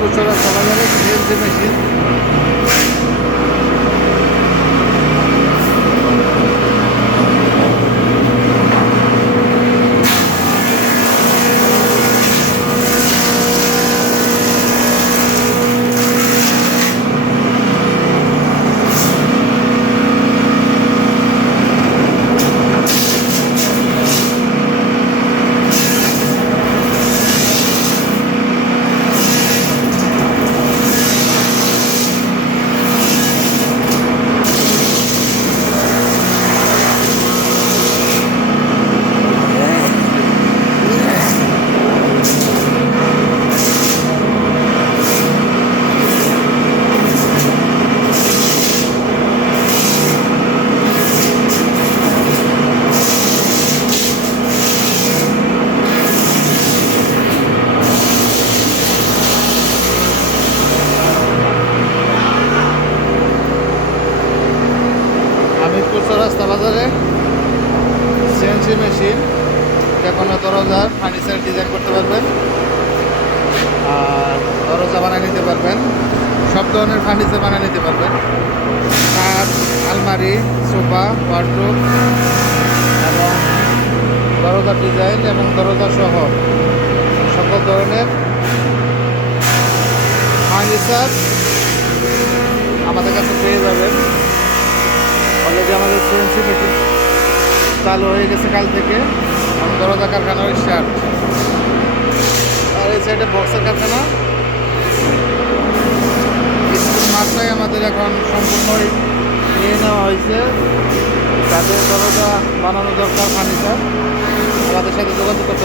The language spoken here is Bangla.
কুচরা সালাদারে সিএনসি মেশিন আমি বাজারে। সিএনসি মেশিন যে কোনো দরজার ফার্নিচার ডিজাইন করতে পারবেন। আর দরজা বানিয়ে নিতে পারবেন। সব ধরনের ফার্নিচার বানিয়ে নিতে পারবেন। খাট আলমারি, সোফা ওয়ার্ডরোব এবং দরজার ডিজাইন এবং দরজা সহ সকল ধরনের ফার্নিচার আমাদের কাছে পেয়ে যাবেন অলরেডি আমাদের সিএনসি মেশিন চালু হয়ে গেছে কাল থেকে। দরজা কারখানা ওই স্টার্ট। আর এই সাইডে বক্সের কারখানা। মাঠটাই আমাদের এখন সম্পূর্ণই নিয়ে নেওয়া হয়েছে। তাদের দরজা বানানো দরকার ফার্নিচার আমাদের সাথে যোগাযোগ করতে